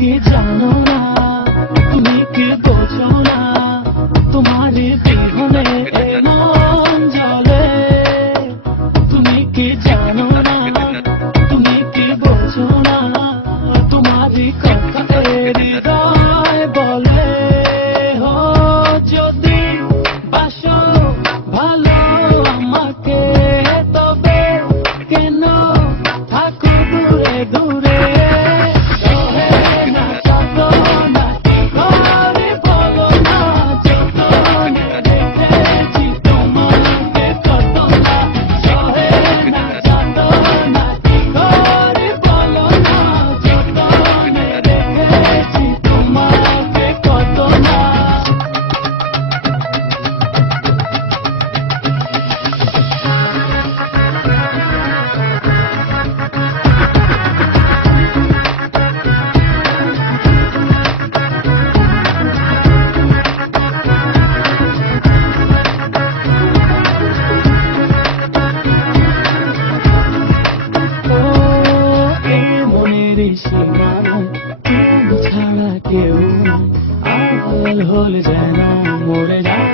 কি জানো না, তুমি কি বোঝো না, তোমার বিহনে এ মন জ্বলে। তুমি কি জানো না, তুমি কি বোঝো না, তোমার কথা হৃদয় বলে। ও যদি বাসো ভালো আমাকে, তবে কেন থাকো দূরে দূরে। তুমি ছাড়া কেউ আড়াল হলে যেন মরে যায়।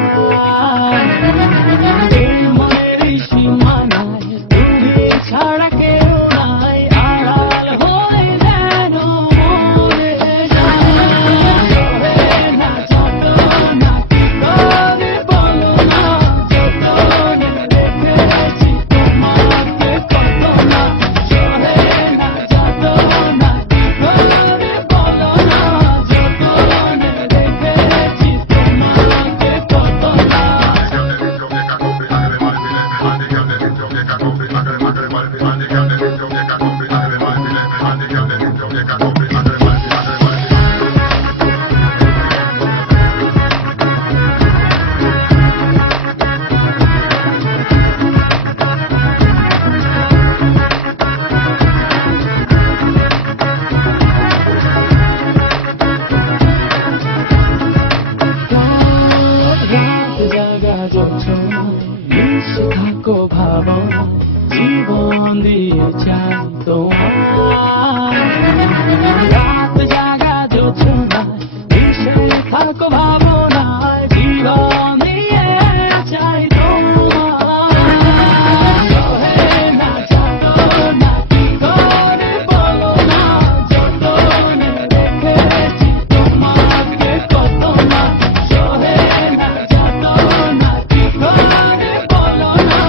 মনের সীমানায় তুমি ছাড়া কেউ নাই, আড়াল হয়ে যেন মরে যায়। না যত না কি করে বলো না, যতনে রেখেছি তোমাকে কত না। না যত না কি করে বলো না, যতনে রেখেছি তোমাকে কত না। থাকো ভাবনা, জীবন দিয়ে চাই তোমার। রাত জাগা জোছনায় মিশে থাকো ভাবনায়, জীবন দিয়ে চাই তোমার। না যত না কি করে বলো না, যতনে রেখেছি তোমাকে কত না। না যত না কি করে বলো না,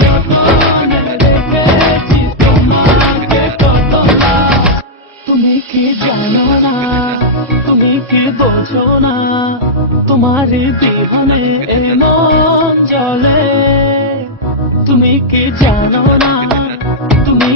যতনে রেখেছি তোমাকে কত না। তুমি কি জানো না, তুমি কি বোঝো না, তোমার বিহনে এ মন জ্বলে। তুমি কি জানো না, তুমি